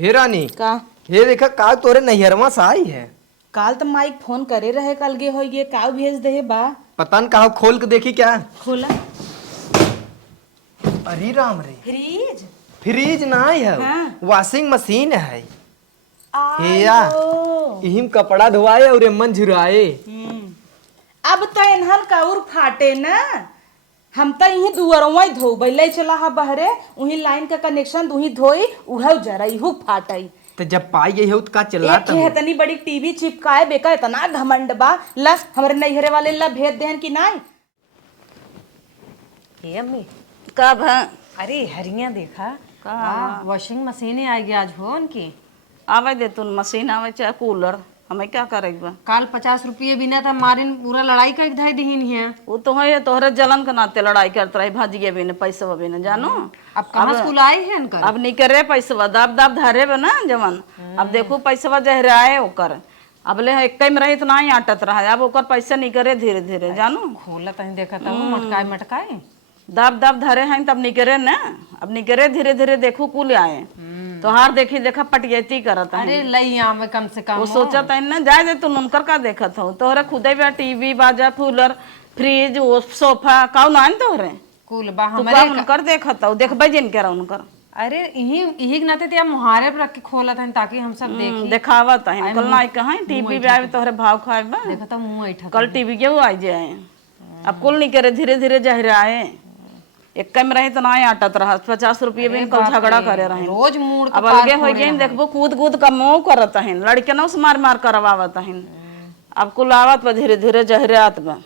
हे रानी का हे देखा का तोरे नैहरवा से आई है। काल तो माइक फोन करे रहे कल गे हो ये का भेज दे बा। पता न कहा खोल के देखी क्या। खोला अरे राम रे फ्रिज। फ्रिज नहीं है हाँ। वॉशिंग मशीन है। आई हेया हो। इहिम कपड़ा धोआए और एमन झुराए। अब तो इन्हन कौर फाटे ना। हम तो यही दुअरवा ही धोबै ले चला हा बहरे वही लाइन का कनेक्शन दुही धोई उहौ जरई हुक फाटई। तो जब पाई गई हो तो का चला एक है इतनी बड़ी टीवी चिपकाए बेका इतना घमंड बा ला हमरे नैहरे वाले ला भेज देहन कि नहीं। हे अम्मी कब है अरे हरिया देखा का वॉशिंग मशीन आएगी आज हो उनकी। आवे दे तुन मशीन आवे चाहे कूलर हमें क्या करेगा। काल 50 रुपये बिना था मारिन पूरा लड़ाई कर धाई दहीन है। वो तो है तोहरे जलन के नाते लड़ाई करते रही भाजिए भी ने पैसा भी ने जानो। अब कहाँ स्कूल आई है इनका। अब नहीं करे पैसा दाब दाब धरे बे ना जवन। अब देखो पैसा जहरे आए ओकर अब ले एक में रही तो नहीं आटत रहा अब ओकर पैसा नहीं करे धीरे धीरे जानो। खोला तनी देखा था मटकाए मटकाए दाब दाब धरे हैं तब नहीं करे ना अब नहीं करे धीरे धीरे देखो कुल आए तो हार देखी देखा पटियती करत है। अरे लई आवे कम से कम वो सोचत है ना जाए दे तुम उनकर का देखत हो तोहरे खुदे बा टीवी बाजा कूलर फ्रिज वो सोफा काउ ना तोहरे कुल बा तू हमारे उनकर देखत हो देखबे जिन के उनकर। अरे यही नाते ते मुहारे पर रख के खोला था ताकि हम सब देखें देखावत है कल ना कहां टीवी पे आवे तोहरे भाव खाए बा देखा था मुंह ऐठा कल टीवी के वो आई जाए अब कुल नहीं करे धीरे धीरे जहरे आए एक में रहे तो ना आटत रहा 50 रुपये भी कल झगड़ा करे रहे रोज मूड अब अलगे हो गए देखबो कूद कूद का मुंह करत है लड़के ना से मार मार करवावत है अब कुल आवत बा धीरे धीरे जहरे आत बा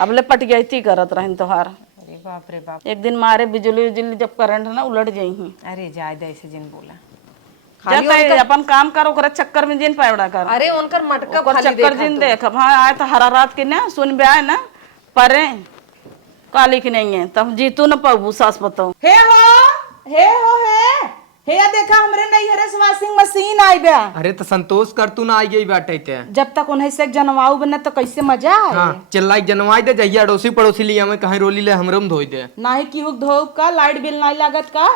अब ले पटियती करत रहन तोहार। अरे बाप रे बाप एक दिन मारे बिजली उजली जब करंट ना उलट जाई अरे जाय दे ऐसे जिन बोला जब अपन काम कर ओकरा चक्कर में जिन पावड़ा कर अरे उनकर मटका ओकर खाली चक्कर जिन देख हाँ आए तो हरा रात के ना सुन बे आए ना परे काली की नहीं है तब जीतू न पाबू सास बताओ। हे या देखा हमरे नैहरे से वॉशिंग मशीन आई बा। अरे तो संतोष कर तू ना आई गई बाटे ते जब तक उन्हें से जनवाऊ बना तो कैसे मजा आए। हाँ चिल्लाई जनवाई दे जहिया अड़ोसी पड़ोसी लिया में कहीं रोली ले हमरम धोई दे नाही की हुक धो का लाइट बिल नहीं लागत का।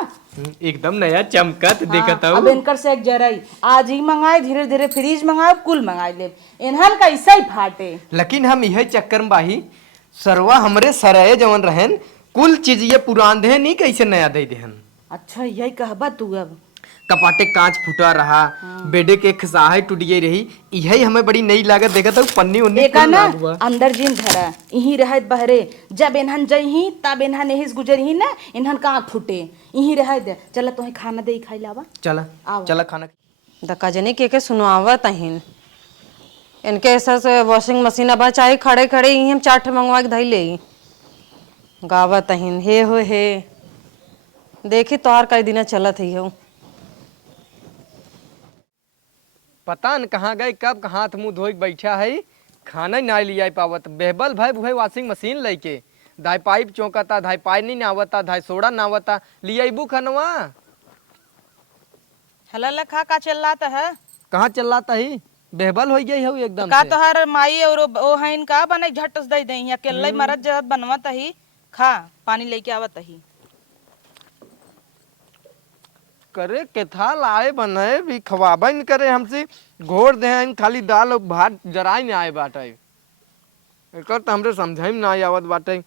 एकदम नया चमकत देखत अब हूँ। इनकर से एक जरई आज ही मंगाए धीरे धीरे फ्रिज मंगाए कुल मंगाए ले इन्हन कैसे ही फाटे। लेकिन हम यही चक्कर में बाही सरवा हमरे सराय जवन रहन कुल चीज ये पुरान दे नहीं कैसे नया दे देहन। अच्छा यही कहबा तू अब कपाटे कांच फूटा रहा बेडे के खसाहे टूटिए रही यही हमें बड़ी नई लागत देखा था पन्नी उन्नी देखा ना अंदर जिन धरा यही रहत बहरे जब इन्हन जही तब इन्हन यही गुजर ही ना इन्हन कहाँ फूटे यही रह दे चल तुम्हें खाना दे खाई लावा चला आओ। चला खाना धक्का जनी के सुनावत अहिन इनके ऐसा से वॉशिंग मशीन अब चाहे खड़े खड़े ही हम चाट मंगवा के धई ले गावत अहिन हे हो हे देखी तोहार कई दिन चलत ही हो पता न कहाँ गए कब हाथ मुंह धोई बैठा है खाना ना लिया पावत बेहबल भाई बुहे वॉशिंग मशीन लेके धाई पाइप चौंकता धाई पानी ना आवता धाई सोडा ना आवता लियाबू खनवा हला लखा का चिल्लाता है कहाँ चलाता ही बेहबल हो गई है एकदम का से। तोहर माई और ओ हइन का बने झट दे दे अकेले मरद जहत बनवत ही खा पानी लेके आवत ही करे केथा लाए बनाए भी खवाबा न करे हमसे घोर दे खाली दाल और भात जराई न आए बाटे एकर तो हमरे समझाई में ना आवत बाटे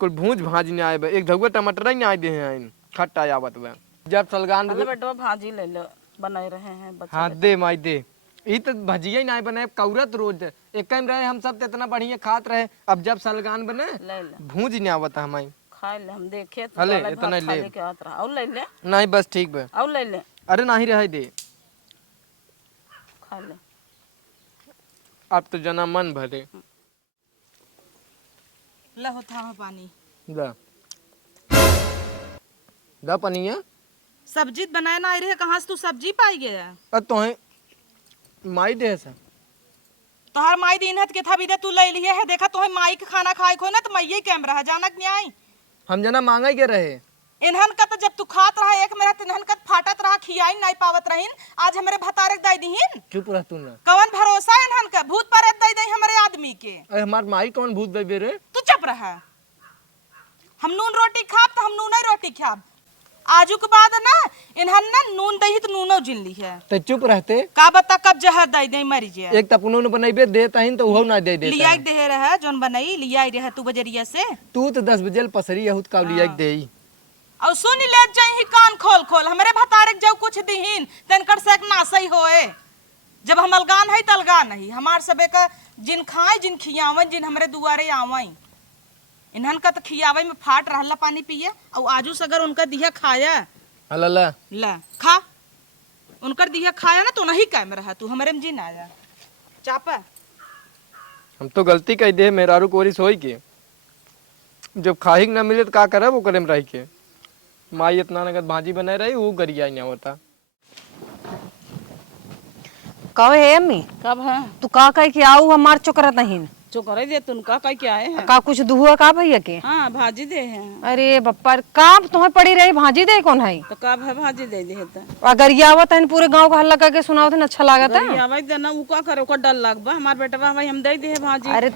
कुल भूंज भाज न आए एक धगुआ टमाटर ही न आए दे हैं खट्टा आवत बा जब सलगान अरे बेटवा भाजी ले लो बनाए रहे हैं बच्चे। हाँ दे माई दे ई तो भजिया ही ना बनाए कौरत रोज एक टाइम रहे हम सब तो इतना बढ़िया खात रहे अब जब सलगान बने ले ले भूंज न आवत हमारी खा ले हम देखे तो अले, दाल इतना भात खा ले। के आत रहा और ले ले नहीं बस ठीक बा और ले ले अरे नहीं रहे दे खा ले अब तो जना मन भरे लहो था पानी दा दा पनिया सब्जी बनाए ना आई रहे कहाँ से तू सब्जी पाई गया तोहे माई दे सा तोहर माई दिन हत के था भी दे तू ले लिए है देखा तोहे माई के खाना खाए को ना तो मैं ये कैमरा है जानक नहीं आई हम जना मांगे के रहे इन्हन का तो जब तू खात रहा एक मेरा इन्हन का फाटत रहा खियाई नहीं पावत रहीन आज हमरे भतारे दई दीहिन चुप रह तू ना कवन भरोसा इन्हन का भूत पर दई दई हमरे आदमी के अरे हमार माई कौन भूत दे रे तू चुप रहा हम नून रोटी खाब तो हम नून ही रोटी खाब आजू के बाद ना इन्हन ना नून दही तो नूनो जिन ली है। तो चुप रहते। का बता कब जहर दई दे मरी जे। एक तपनो ने बनैबे देता ही तो उहो ना दे देता। लिया दे रहा जोन बनई लिया रहा तू बजरिया से। तू तो 10 बजे पसरी यहूत का लिया देई। और सुन ले जाई कान खोल खोल हमरे भतारे जाऊ कुछ दिहिन तनकर से नासई होए। जब हम अलगान है तलगान नहीं हमार सबे का जिन खाए जिन खियावन जिन हमरे दुआरे आवाई इन्हन का तो खियावे में फाट रहला पानी पिए और आजू सगर उनका दिया खाया अल्लाह ला खा उनकर दिया खाया ना तो नहीं काय में रहा तू हमरे में जी ना आया चापा। हम तो गलती कह दे मेहरारू कोरी सोई के जब खाही ना मिले तो का करे वो करे में रह के माई इतना नगद भाजी बनाए रही वो गरिया नहीं होता। कहो हे अम्मी कब है तू का कह के आऊ हमार चोकरा तहीन जो करे दे तुनका कह के आए हैं। का कुछ दुहुआ का भैया के। हाँ भाजी दे हैं। अरे बप्पा का तुम्हें पड़ी रही भाजी दे कौन है तो कब है भाजी दे दे तो अगर ये आवत है पूरे गांव का हल्ला करके सुनाओ थे अच्छा लागत है। आवाज देना उ का करे ओकर डर लागबा हमार बेटवा भाई हम दे दे भाजी। अरे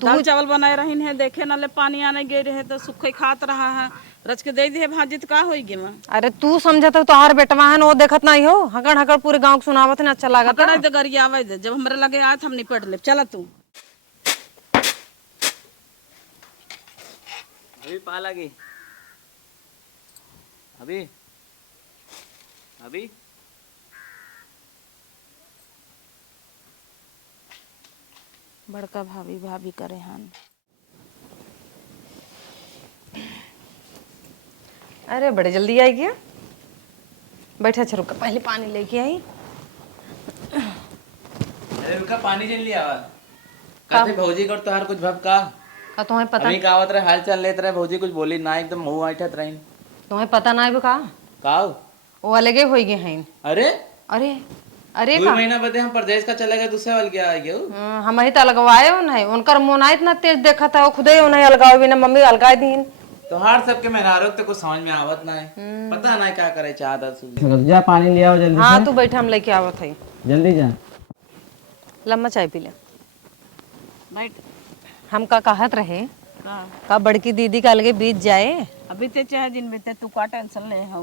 दाल चावल बनाए रहीन है देखे ना ले पानी आने गए रहे तो सुखे खात रहा है रच के दे दे भाजी तो का होई गे मां। अरे तू समझत हो तोहार बेटवा है वो देखत नहीं हो हकड़ हकड़ पूरे गांव को सुनावत है अच्छा लागत है। तो गरिया आवाज दे जब हमरे लगे आत हम निपट ले चला तू। अभी पा लगी अभी अभी बड़का भाभी भाभी करे हन। अरे बड़े जल्दी आई गया बैठा अच्छा रुक पहले पानी लेके आई। अरे रुका पानी जल लिया कहते भौजी कर तो हर कुछ भब का तुम्हें पता अभी कावत रहे हाल चाल लेत रहे भौजी कुछ बोली ना एकदम मुंह आइठत रही तुम्हें पता ना है का काव वो अलगे हो गए हैं। अरे अरे अरे 2 महीना बदे हम प्रदेश का चले गए दूसरे वाल क्या आ गए हम ही तो अलगवाए हो नहीं उनकर मोना इतना तेज देखा था वो खुदे उन्हें अलगावे बिना मम्मी अलगा दीन तो हर सबके मेहरारू तो कुछ समझ में आवत ना है पता ना क्या करे चाहत जा पानी ले आओ जल्दी। हाँ तू बैठा हम लेके आवत है जल्दी जा लम्बा चाय पी ले बैठ हम का कहत रहे का का बड़की दीदी का अलगे बीत जाए अभी ते चाहे दिन बीते तू का टेंशन ले हो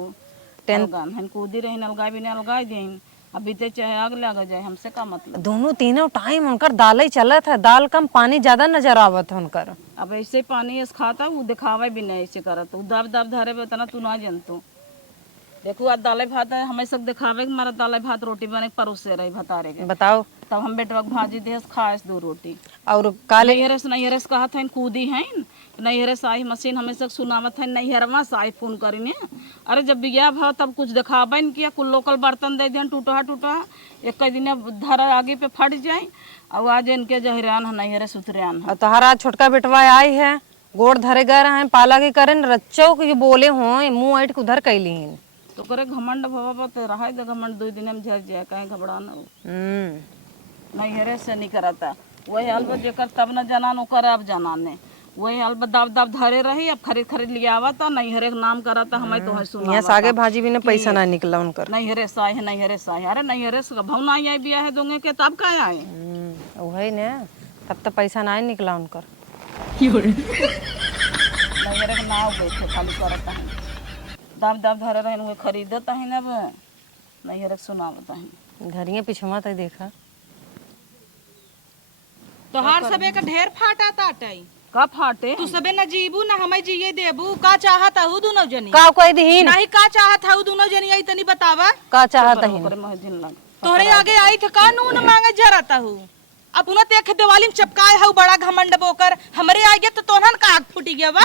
टेंशन हम कूदी रही अलगा भी नहीं अलगा दें अभी ते चाहे आग लग जाए हमसे का मतलब। दोनों तीनों टाइम उनकर दाल ही चलत है दाल कम पानी ज्यादा नजर आवत है उनकर। अब ऐसे पानी ऐसे खाता वो दिखावे भी नहीं ऐसे करत वो दब दब धरे बेतना तू ना जानतो देखो आज दाले भात है हमें सब दिखावे हमारा दाले भात रोटी बने परोसे रही भतारे के बताओ तब हम बेटवा भाजी दे खाए 2 रोटी और काले नहीं हरस कहत है कूदी है नहीं हरस आई मशीन हमें सब सुनावत है नहीं हरवा साई फोन करीने अरे जब बिया भाव तब कुछ दिखावे न किया कुल लोकल बर्तन दे दिया टूटा एक दिन धरा आगे पे फट जाए और आज इनके जहरान है नहीं हरस उतरान है। तोहरा छोटका बेटवा आई है गोड़ धरे गए रहे पाला के करे रच्चो के बोले हो मुंह ऐठ उधर कैली तो करे घमंड भवा तो रहा है घमंड 2 दिन में झर जाए कहीं घबराना हो नहीं हरे से नहीं कराता वही अलबत जेकर तब न जनान ओकर अब जनाने वही अलबत दाब दाब धरे रही अब खरीद लिया आवता नहीं हरे नाम कराता हमें तो है सुना यहाँ सागे भाजी भी ने पैसा ना निकला उनकर नहीं हरे साय है नहीं हरे साय अरे नहीं हरे भवना आई बिया है दोंगे के तब का आए वही ने तब तो पैसा ना निकला उनकर नहीं हरे नाव गए थे खाली करता है दाब दाब धरे रहे वो खरीदता है ना अब नहीं हरे सुनावता है घरिया पिछवा तक देखा तो हर सबे का ढेर फाटा ताटाई का फाटे तू सबे न जीबू न हमें जिए देबू का चाहत हूँ दोनों जनी का कोई दीन नहीं का चाहत हूँ दोनों जनी आई तनी बतावा का चाहत है ओकरे में दिन लग तोहरे आगे आई थे का नून मांगे जराता हूँ अब उन्हें देख दिवाली में चपकाए हूँ बड़ा घमंड बोकर हमरे आगे तो तोहन का आग फूटी गया वा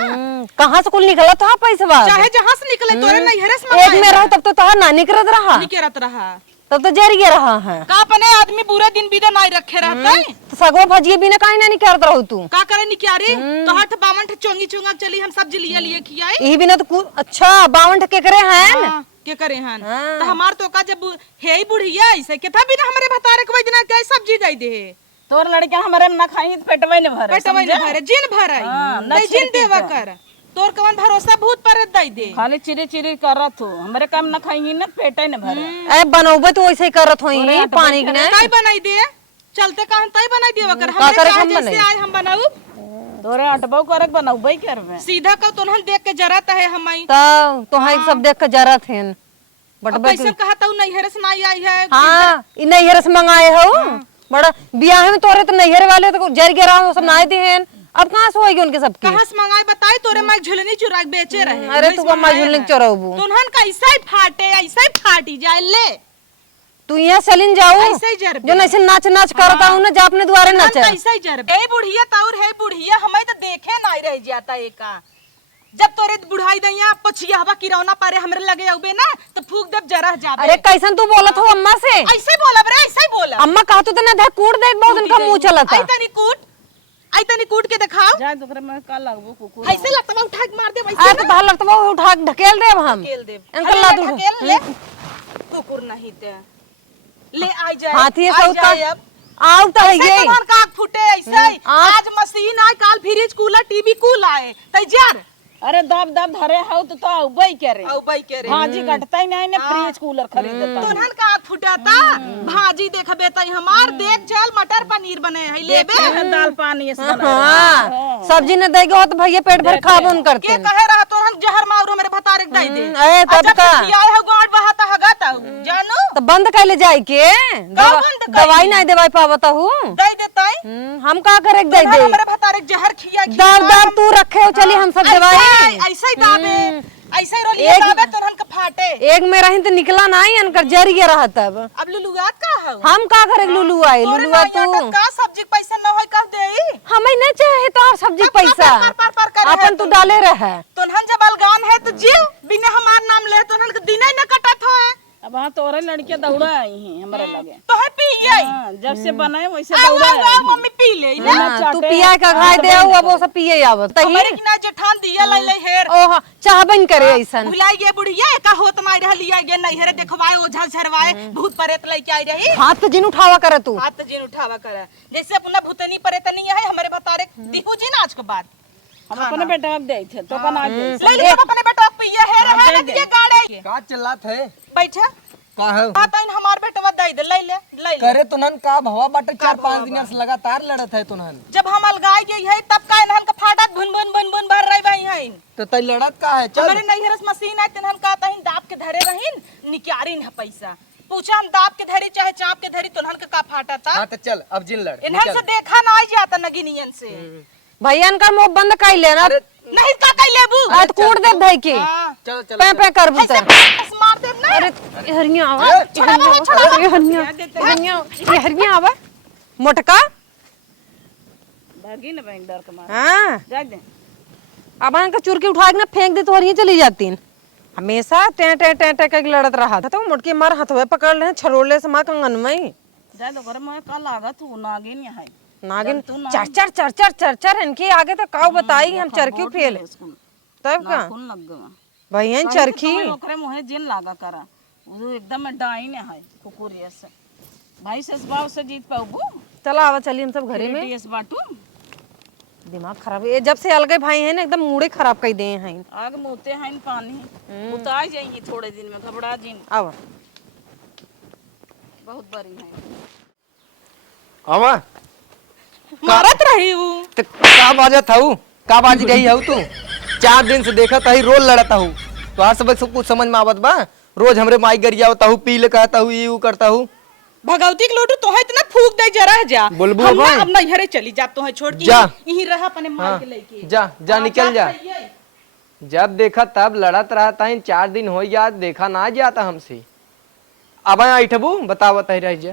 कहाँ से कुल निकला तो पैसा चाहे जहाँ से निकले तोरे नहीं हरस एक में रहो तब तो तोहर ना निकलत रहा निकरत रहा तब तो जरिए रहा है का अपने आदमी पूरे दिन बीदा नहीं रखे रहता है तो सगो भजिए बिना काहे ना निकलत रहो तू का करे निक्यारी तो हठ बावन चोंगी चोंगा चली हम सब्जी लिए खियाई यही बिना तो अच्छा 52 के करे हैं हाँ, के करे हन तो हमार तो का जब हे ही बुढ़िया ऐसे के था बिना हमरे भतारे के वजना के सब्जी दई दे तोर लड़के हमारे न खाई तो पेटवे न भरे पेटवा न भरे जिन भराई नहीं जिन देवा कर तोर कवन भरोसा भूत पर दई दे खाली चिरी चिरी करत हो हमरे काम न खाई न पेटे न भरे ए बनौबे तो वैसे ही करत होई पानी के ताई बनाई दे चलते कहां ताई बनाई देवा कर का हमरे करे चाहे हम जैसे बनाई? आए हम बनाऊ तोरे अटबो करक बनौबई करबे सीधा कहो तोहन देख के जरत है हमई तो हाई सब देख के जरा थे बटबा कैसे कहता हूँ नैहर से नहीं आई है हाँ इ नैहर से मंगाए हो बड़ा ब्याह में तोरे तो नैहर वाले तो जर गिरा हो सब नाए देहन अब कहाँ से होएगी उनके सबकी कहाँ से मंगाए बताई तोरे मैं झुलनी चुरा के बेचे रहे अरे तू कमा झुलने चोरबू तोहन कैसे फाटे ऐसे फाटी जाए ले तू यहाँ चलिन जाओ ऐसे ही जरबे जो ऐसे नाच नाच करता हूँ ना जा अपने द्वारे नाच कैसे जरबे ए बुढ़िया तौर है बुढ़िया हमें तो देखे नहीं रह जाता एका जब तोरे बुढ़ाई दैया पछियावा किरौना पारे हमरे लगे अबे ना तो फूक देब जरह जाबे अरे कैसन तू बोलत हो अम्मा से ऐसे बोला रे ऐसे बोला अम्मा कहा तो ना देख कूट देख बहुत उनका मुंह चला था आई तनी कूट के दिखाओ जा तोरे में का लगबो कुकुर ऐसे लगता है उठा के मार दे वैसे आ तो बाहर लगता वो उठा के ढकेल दे हम ढकेल दे इनका ला दूं ढकेल ले कुकुर नहीं ते ले आई जाए हाथी आई से उतर जाए अब आओ तो है ऐसे ये तुम्हार काक फूटे ऐसे ही। आज मशीन आए काल फ्रिज कूलर टीवी कूल आए तै जार अरे दब दब धरे हो तो औबई करे औ बई के रे भाजी कटता ही नहीं ने फ्रिज कूलर खरीद देता तोहन काक फुटाता भाजी देखबे तै हमार देख चल मटर पनीर बने है लेबे दाल पानी से बना हाँ सब्जी न देगे हो तो भैया पेट भर खाबन करते के कहे रहा तोहन जहर मारो मेरे भतारे के दई दे ए तब का आए हो गाड़ बहाता हगाता जानो तो बंद कैले जाए के बंद कैले? दवाई नहीं दवाई पावता हूँ दई देताई हम का करे दे दे मेरे भतारे के जहर खिया दब दब तू रखे हो चली हम सब दवाई ऐसे ही दाबे ऐसे ही रोलिए दाबे तोहन के फाटे एक में रही तो निकला नहीं अनकर जर गया रहा तब अब लुलुआत का हो हम का करे लुलु आई लुलुआ तू का सब्जी के पैसा न होय कह देई हमें नहीं चाहे तो आप सब्जी के पैसा पर करे अपन तू डाले रहे तोहन जब अलगान है तो जी बिना हमार नाम ले तोहन के दिन ही न कटत होए अब हाँ तोरे लड़कियां दौड़ा आई हैं हमारे लगे तो है पी आई हाँ, जब से बनाए वैसे आओ दौड़ा आओ आओ, मम्मी पी ले ना हाँ, तू पिया का खाए दे अब वो सब पिए आवत तही हमारे की ना जेठान दिया लै लै हेर ओह चाह बन करे ऐसन भुलाई गे बुढ़िया का होत माई रह लिया गे नहीं हेरे देखवाए ओझा झरवाए भूत प्रेत लेके आई रही हाथ जिन उठावा करे तू हाथ जिन उठावा करे जैसे अपना भूतनी प्रेतनी है हमारे भतारे दिहु जी ना आज के बाद हम अपने बेटा अब दे थे तो बना दे ले ले अपने बेटा पिया हेर है ना के गाड़े का चिल्लात है बैठा का है ताइन हमार बेटवा दई दे ले ले ले ले करे तुनन का भवा बाटे 4-5 दिन से लगातार लड़त है तुनन जब हम अलगाई गई है तब का इन्हन का फाटत भुन भुन भुन भुन भर रही भाई है तो तई लड़त का है चल हमारे नैहरस मशीन है तिन्हन का तहिन दाब के धरे रहीन निक्यारिन है पैसा पूछा हम दाब के धरी चाहे चाप के धरी तुनहन का फाटा था हां तो चल अब जिन लड़ इन्हन से देखा ना आई जाता नगिनियन से भैया का मुंह बंद कर लेना नहीं का कई लेबू आ तो कूट दे भाई के चल चल पे पे कर बुता ऐसे मार दे ना अरे हरिया आवा अरे हरिया हरिया आवा मोटका भागी ना बहन डर के मार हां जा दे अब का चुरकी उठा के ना फेंक दे तो हरिया चली जाती हमेशा टे टे टे टे के लड़त रहा था तो मोटके मार हथवे पकड़ ले छरोले से मां कंगन में जा तो घर में का लागत तू नागिन है नागिन चर इनके आगे तो काव बताई हम चरखी फेल तब का खून लग गया भैया चरखी ओकरे मुहे जिन लागा करा वो एकदम डाइन है कुकुरिया से भाई से भाव से जीत पाऊबू चला आवा चलिए हम सब घरे में डीएस बाटू दिमाग खराब है जब से अलगे भाई है ना एकदम मूडे खराब कर दिए हैं आग मोते हैं पानी उतार जाएंगी थोड़े दिन में घबरा जिन आवा बहुत बड़ी है आवा मारत रही हूँ तो का बाजत हूँ का बाज रही हूँ तू 4 दिन से देखत हई रोज लड़ता हूँ तो हर सब कुछ समझ में आवत बा रोज हमरे माई गरियावता हूँ पी ले कहता हूँ ये करता हूँ भगवती के लोटू तो है इतना फूक दे जरा जा बोलबू हम ना भाई? अब नैहरे चली जा तो है छोड़ के जा। यहीं रहा अपने माई के लेके जा जा निकल जा जब देखा तब लड़त रहता है 4 दिन हो गया देखा ना जाता हमसे अब ऐठबू बतावत है रह जा